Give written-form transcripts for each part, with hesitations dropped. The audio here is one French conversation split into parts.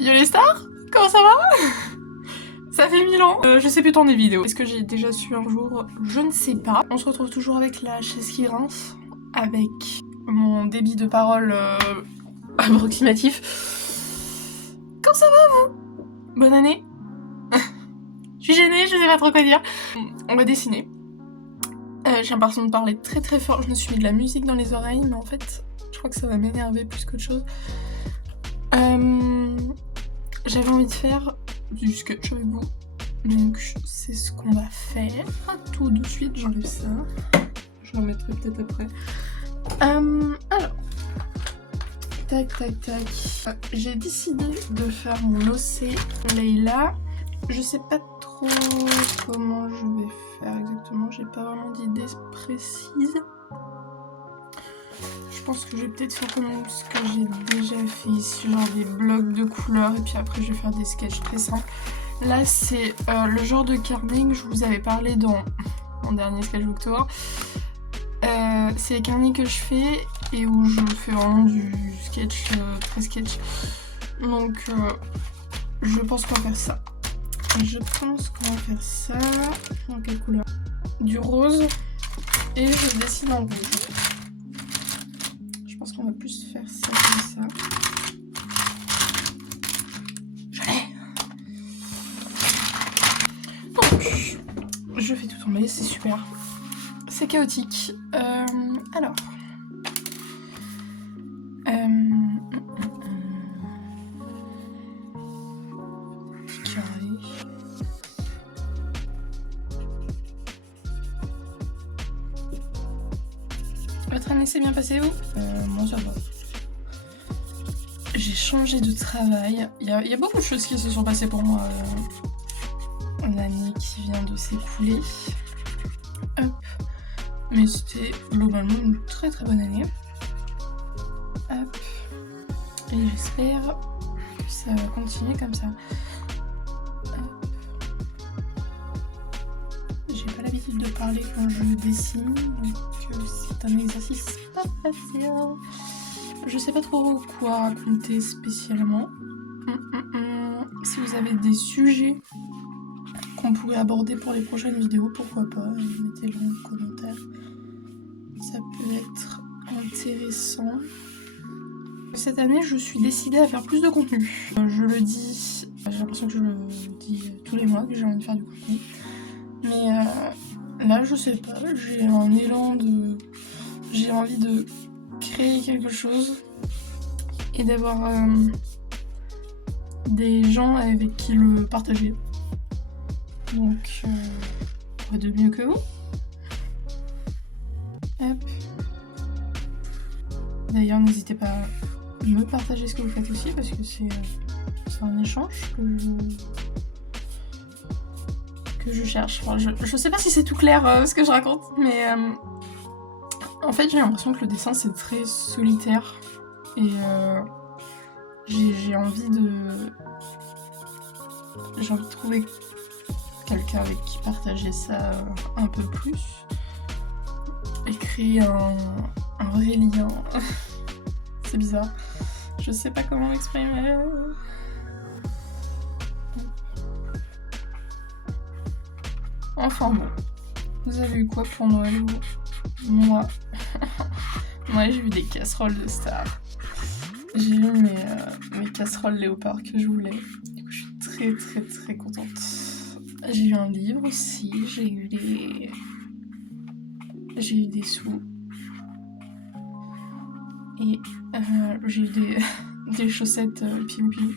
Yo les stars, comment ça va? Ça fait 1000 ans. Je sais plus tourner vidéo. Est-ce que j'ai déjà su un jour? Je ne sais pas. On se retrouve toujours avec la chaise qui grince, avec mon débit de parole approximatif. Comment ça va vous? Bonne année. Je suis gênée, je sais pas trop quoi dire. On va dessiner. J'ai l'impression de parler très très fort. Je me suis mis de la musique dans les oreilles, mais en fait, je crois que ça va m'énerver plus qu'autre chose. J'avais envie de faire du sketch avec vous, donc c'est ce qu'on va faire. Tout de suite, j'enlève ça. Je le remettrai peut-être après. Alors, tac tac tac. J'ai décidé de faire mon OC Leila. Je sais pas trop comment je vais faire exactement, j'ai pas vraiment d'idée précise. Je pense que je vais peut-être faire comme ce que j'ai déjà fait ici, genre des blocs de couleurs, et puis après je vais faire des sketchs très simples. Là c'est le genre de carnet que je vous avais parlé dans mon dernier Sketchbook Tour. C'est les carnets que je fais et où je fais vraiment du sketch, très sketch. Donc je pense qu'on va faire ça. Je pense qu'on va faire ça. Dans quelle couleur? Du rose. Et je dessine en rouge. Je pense qu'on va plus faire ça comme ça. Je l'ai. Donc, je fais tout tomber, c'est super. C'est chaotique. Alors. Carré. Votre année s'est bien passée, vous? Moi ça va. J'ai changé de travail. Il y a beaucoup de choses qui se sont passées pour moi l'année qui vient de s'écouler. Hop. Mais c'était globalement une très très bonne année. Hop. Et j'espère que ça va continuer comme ça. Hop. J'ai pas l'habitude de parler quand je dessine, donc c'est un exercice pas facile. Je sais pas trop quoi raconter spécialement. Si vous avez des sujets qu'on pourrait aborder pour les prochaines vidéos, pourquoi pas, mettez-le en commentaire. Ça peut être intéressant. Cette année, je suis décidée à faire plus de contenu. Je le dis, j'ai l'impression que je le dis tous les mois que j'ai envie de faire du contenu. Mais là, je sais pas, j'ai un élan de... J'ai envie de créer quelque chose et d'avoir des gens avec qui le partager. Donc, quoi de mieux que vous? Hop. D'ailleurs, n'hésitez pas à me partager ce que vous faites aussi, parce que c'est un échange que je cherche. Enfin, je sais pas si c'est tout clair ce que je raconte, mais en fait, j'ai l'impression que le dessin, c'est très solitaire. Et j'ai envie de trouver quelqu'un avec qui partager ça un peu plus et créer un vrai lien. C'est bizarre, je sais pas comment m'exprimer. Enfin bon, vous avez eu quoi pour Noël, vous? Moi j'ai eu des casseroles de stars. J'ai eu mes casseroles léopard que je voulais. Du coup, je suis très très très contente. J'ai eu un livre aussi, j'ai eu des sous. Et j'ai eu des chaussettes piou-piou.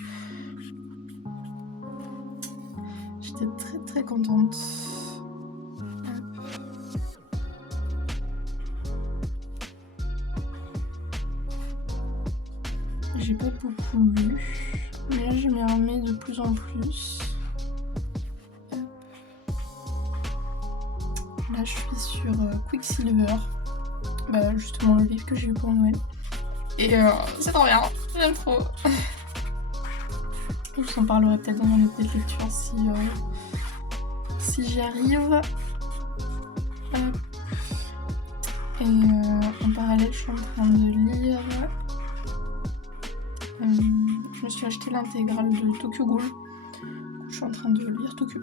J'étais très très contente. J'ai pas beaucoup lu, mais là je m'y remets de plus en plus. Là je suis sur Quicksilver, justement le livre que j'ai eu pour Noël. Et c'est trop bien, j'aime trop. Je vous en parlerai peut-être dans une autre lecture si j'y arrive. Et en parallèle je suis en train de lire Je me suis acheté l'intégrale de Tokyo Ghoul. Je suis en train de lire Tokyo.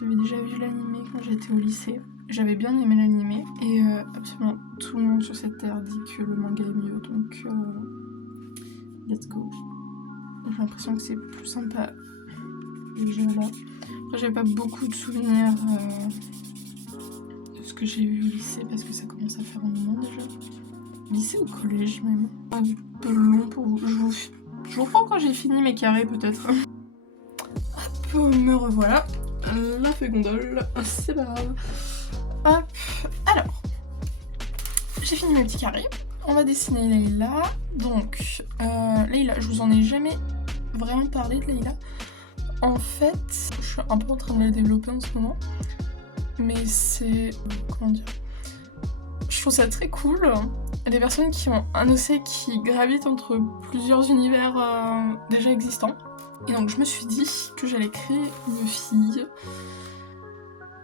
J'avais déjà vu l'animé quand j'étais au lycée. J'avais bien aimé l'animé et absolument tout le monde sur cette terre dit que le manga est mieux, donc let's go. J'ai l'impression que c'est plus sympa déjà là. Après j'avais pas beaucoup de souvenirs de ce que j'ai vu au lycée parce que ça commence à faire un moment déjà. Lycée ou collège même. Un peu long pour vous. Je vous reprends quand j'ai fini mes carrés peut-être. Hop, me revoilà. La fécondole, c'est pas grave. Hop, alors. J'ai fini mes petits carrés. On va dessiner Layla. Donc, Layla, je vous en ai jamais vraiment parlé de Layla. En fait, je suis un peu en train de la développer en ce moment. Mais c'est... comment dire ? Je trouve ça très cool. Il y a des personnes qui ont un OC qui gravitent entre plusieurs univers déjà existants. Et donc je me suis dit que j'allais créer une fille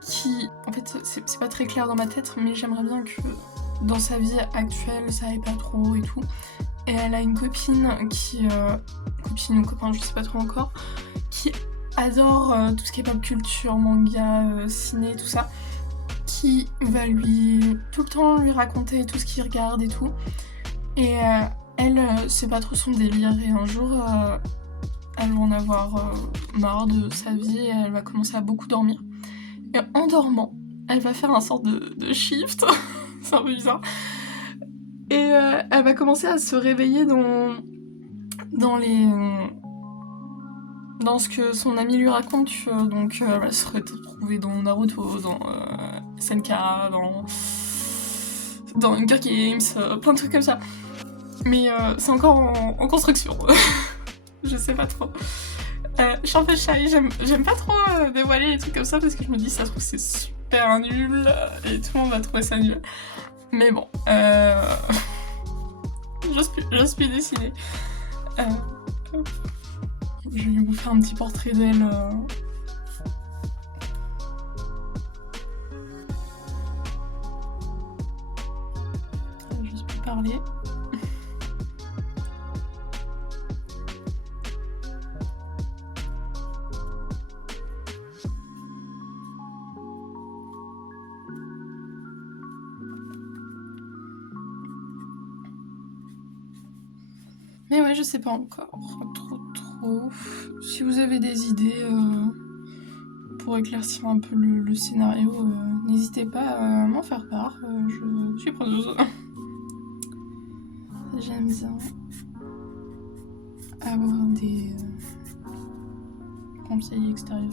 qui... En fait, c'est pas très clair dans ma tête, mais j'aimerais bien que dans sa vie actuelle, ça aille pas trop et tout. Et elle a une copine qui... copine ou copain, je sais pas trop encore, qui adore tout ce qui est pop culture, manga, ciné, tout ça, qui va tout le temps lui raconter tout ce qu'il regarde et tout. Et elle, c'est pas trop son délire, et un jour, elle va en avoir marre de sa vie et elle va commencer à beaucoup dormir. Et en dormant, elle va faire un sort de shift, c'est un peu bizarre, et elle va commencer à se réveiller dans ce que son ami lui raconte, donc elle va se retrouver dans Naruto, dans SNK, dans Hunger Games, plein de trucs comme ça. Mais c'est encore en construction, je sais pas trop. Je suis un peu shy, j'aime pas trop dévoiler les trucs comme ça parce que je me dis ça se trouve c'est super nul et tout le monde va trouver ça nul. Mais bon, j'ose plus dessiner. Je vais vous faire un petit portrait d'elle. J'ose plus parler. Mais ouais, je sais pas encore trop. Si vous avez des idées pour éclaircir un peu le scénario, n'hésitez pas à m'en faire part, je suis preneuse. J'aime bien avoir des conseils extérieurs.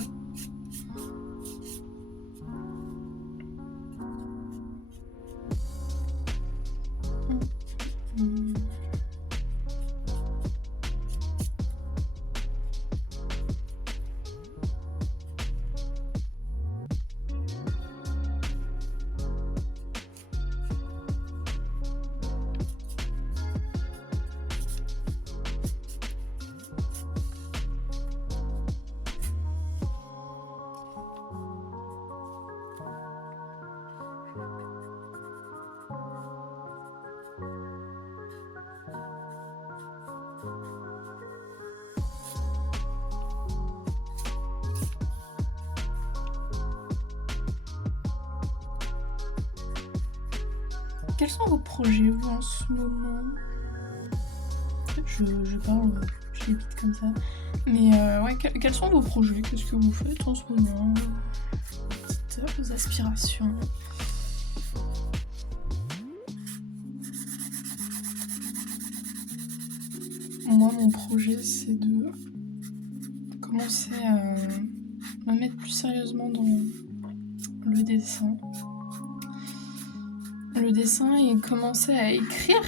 Quels sont vos projets, vous, en ce moment ? Je parle, je débite comme ça. Mais ouais, quels sont vos projets ? Qu'est-ce que vous faites en ce moment ? Vos aspirations ? Moi, mon projet, c'est de commencer à me mettre plus sérieusement dans le dessin. Et commencer à écrire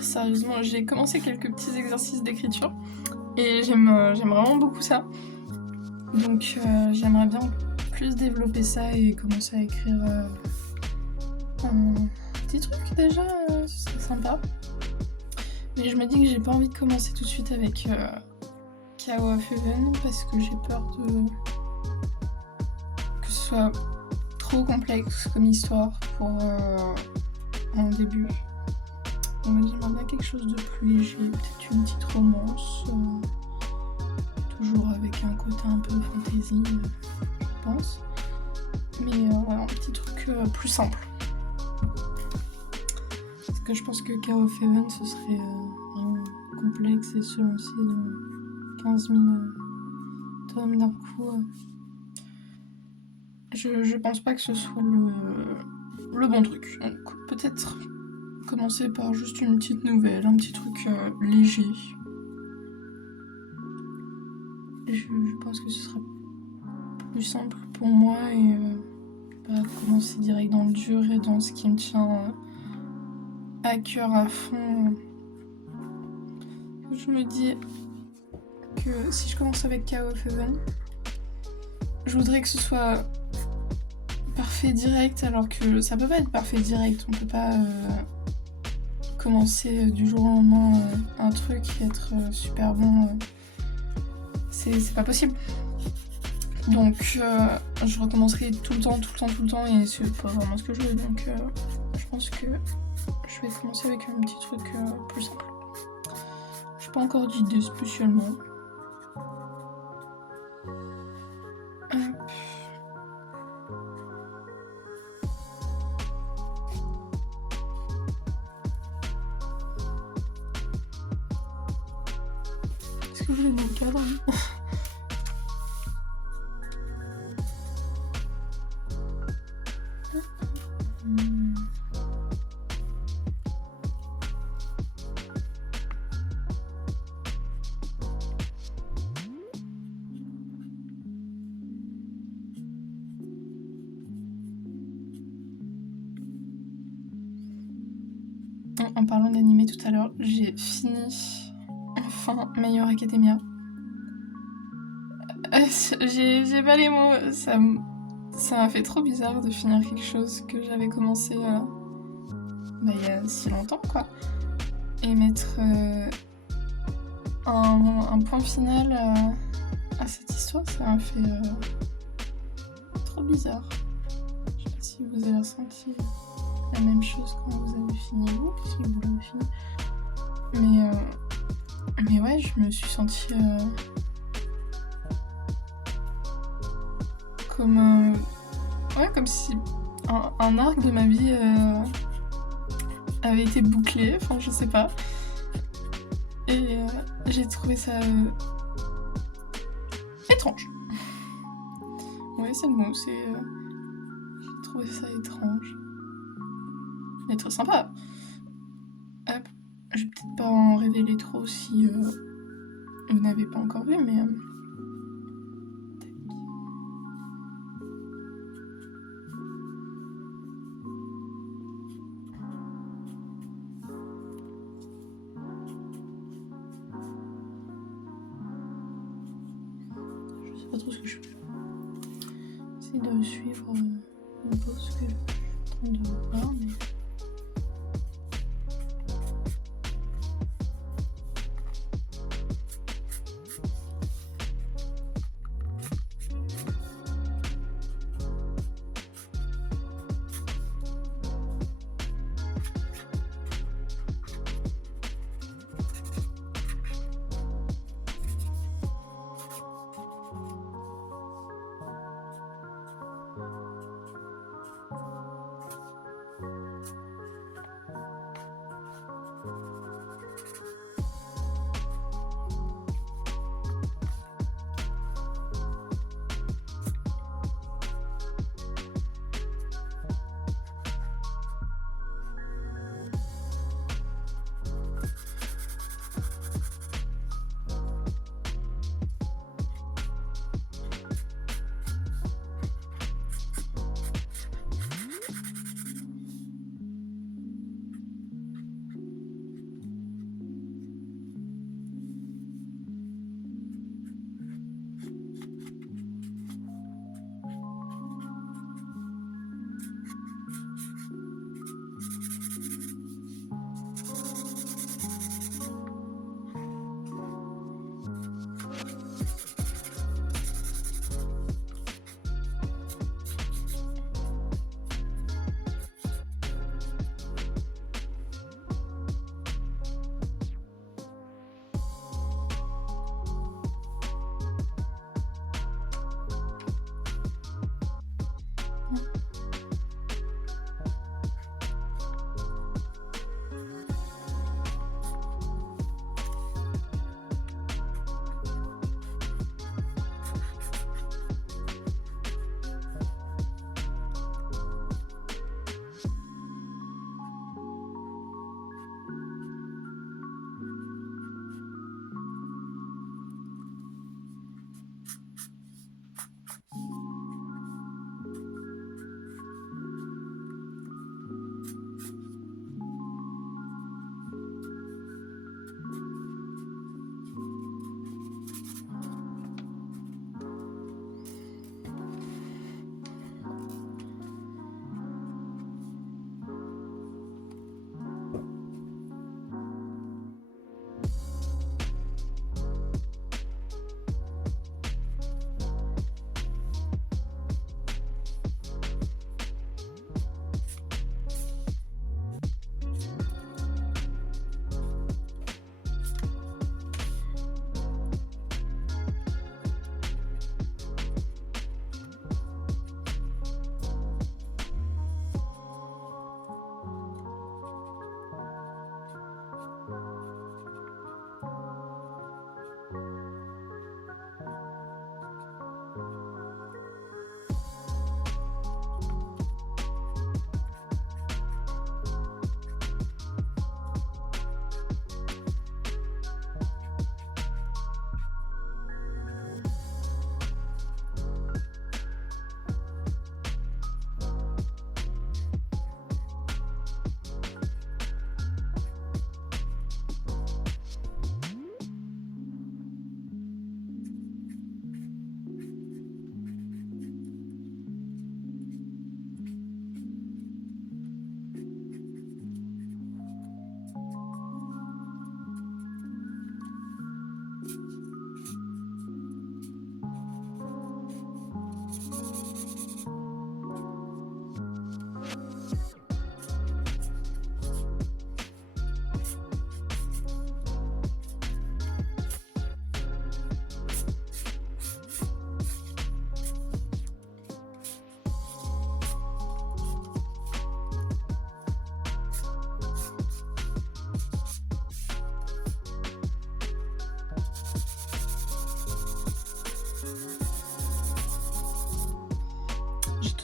sérieusement. J'ai commencé quelques petits exercices d'écriture et j'aime vraiment beaucoup ça. Donc j'aimerais bien plus développer ça et commencer à écrire un petit truc déjà, ce serait sympa. Mais je me dis que j'ai pas envie de commencer tout de suite avec Kao of Heaven parce que j'ai peur que ce soit trop complexe comme histoire pour un début. Donc j'aimerais bien quelque chose de plus léger, peut-être une petite romance, toujours avec un côté un peu fantasy, je pense. Mais ouais, un petit truc plus simple. Parce que je pense que Chaos of Heaven, ce serait vraiment complexe et se lancer dans 15 000 tomes d'un coup. Je pense pas que ce soit le bon truc. Donc peut-être commencer par juste une petite nouvelle, un petit truc léger. Je pense que ce sera plus simple pour moi et pas commencer direct dans le dur et dans ce qui me tient à cœur à fond. Je me dis que si je commence avec Chaos of Heaven, je voudrais que ce soit parfait direct, alors que ça peut pas être parfait direct. On peut pas commencer du jour au lendemain un truc et être super bon. C'est pas possible. Donc je recommencerai tout le temps et c'est pas vraiment ce que je veux. Donc je pense que je vais commencer avec un petit truc plus simple. J'ai pas encore d'idée spécialement. Est-ce que vous êtes dans le cadre hein En parlant d'animé tout à l'heure, j'ai fini enfin My Hero Academia. J'ai pas les mots, ça m'a fait trop bizarre de finir quelque chose que j'avais commencé il y a si longtemps quoi. Et mettre un point final à cette histoire, ça m'a fait trop bizarre. Je sais pas si vous avez ressenti la même chose quand vous avez fini vous, si vous l'avez fini. Mais ouais, je me suis sentie comme si un arc de ma vie avait été bouclé, enfin je sais pas. Et j'ai trouvé ça étrange. Ouais, c'est le mot, j'ai trouvé ça étrange. Mais très sympa. Hop, je vais peut-être pas en révéler trop si vous n'avez pas encore vu, mais... Je sais pas trop ce que je fais. J'essaie de suivre une pause que je suis en train de voir, mais...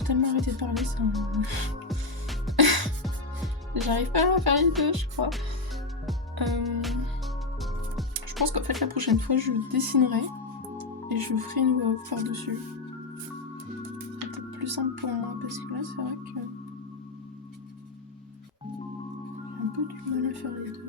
tellement arrêté de parler, ça... J'arrive pas à faire les deux, je crois. Je pense qu'en fait, la prochaine fois, je dessinerai et je ferai une voix off par-dessus. C'est peut-être plus simple pour moi, parce que là, c'est vrai que... j'ai un peu du mal à faire les deux.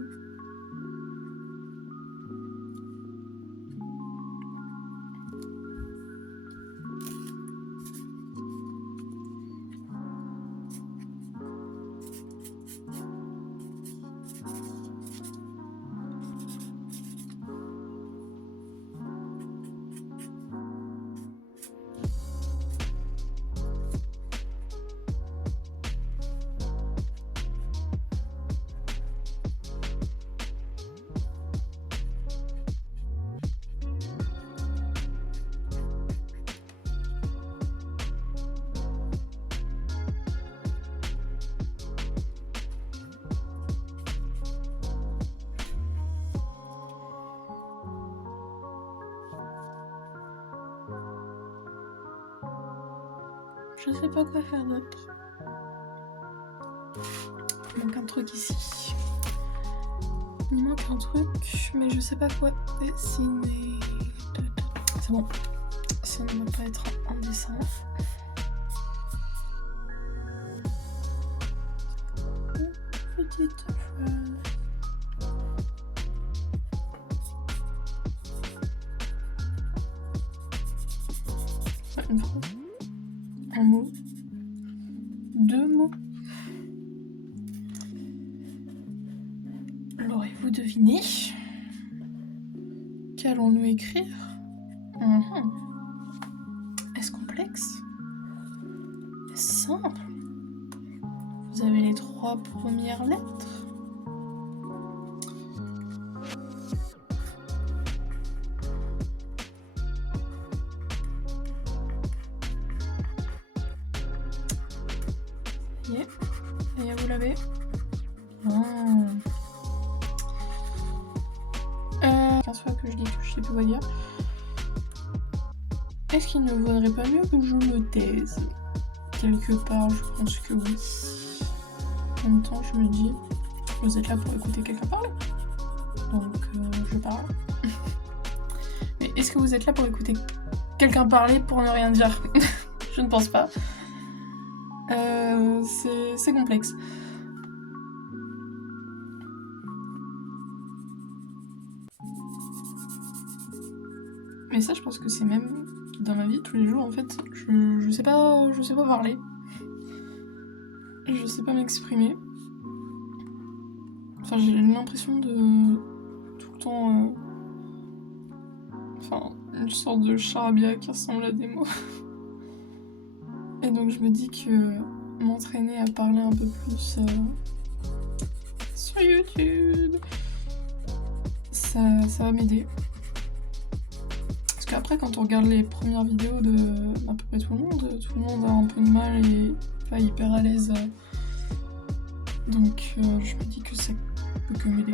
Je sais pas quoi faire d'autre. Il manque un truc ici. Il manque un truc, mais je sais pas quoi dessiner. C'est bon. Ça ne va pas être un dessin. Petite phrase. Une phrase. Un mot. Deux mots. L'aurez-vous deviné? Qu'allons-nous écrire? Est-ce complexe? Est-ce simple? Vous avez les 3 premières lettres. Yeah. Et vous l'avez. Oh. 15 fois que je dis que je sais plus quoi dire. Est-ce qu'il ne vaudrait pas mieux que je me taise? Quelque part, je pense que oui. En même temps, je me dis, vous êtes là pour écouter quelqu'un parler. Donc, je parle. Mais est-ce que vous êtes là pour écouter quelqu'un parler pour ne rien dire? Je ne pense pas. C'est complexe. Mais ça, je pense que c'est même dans ma vie tous les jours. En fait, je sais pas parler. Je sais pas m'exprimer. Enfin, j'ai l'impression de tout le temps, enfin, une sorte de charabia qui ressemble à des mots. Et donc je me dis que m'entraîner à parler un peu plus sur YouTube, ça va m'aider. Parce qu'après, quand on regarde les premières vidéos de à peu près tout le monde a un peu de mal et pas hyper à l'aise. Donc je me dis que ça peut que m'aider.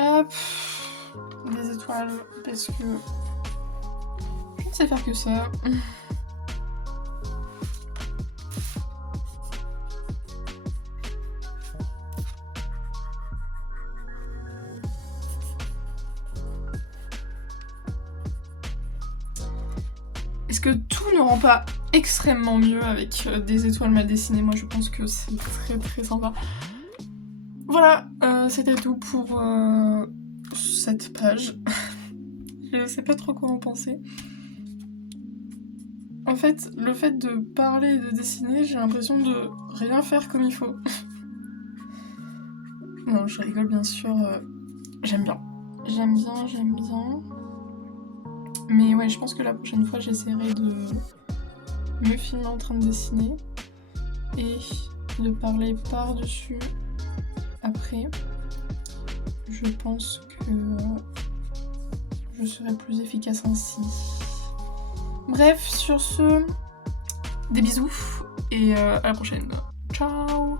Hop, des étoiles, parce que je ne sais faire que ça. Est-ce que tout ne rend pas extrêmement mieux avec des étoiles mal dessinées? Moi je pense que c'est très très sympa. Voilà, c'était tout pour cette page. Je sais pas trop quoi en penser. En fait, le fait de parler et de dessiner, j'ai l'impression de rien faire comme il faut. Non, je rigole bien sûr. J'aime bien. J'aime bien. Mais ouais, je pense que la prochaine fois, j'essaierai de me filmer en train de dessiner et de parler par-dessus après. Je pense que je serai plus efficace ainsi. Bref, sur ce, des bisous et à la prochaine. Ciao!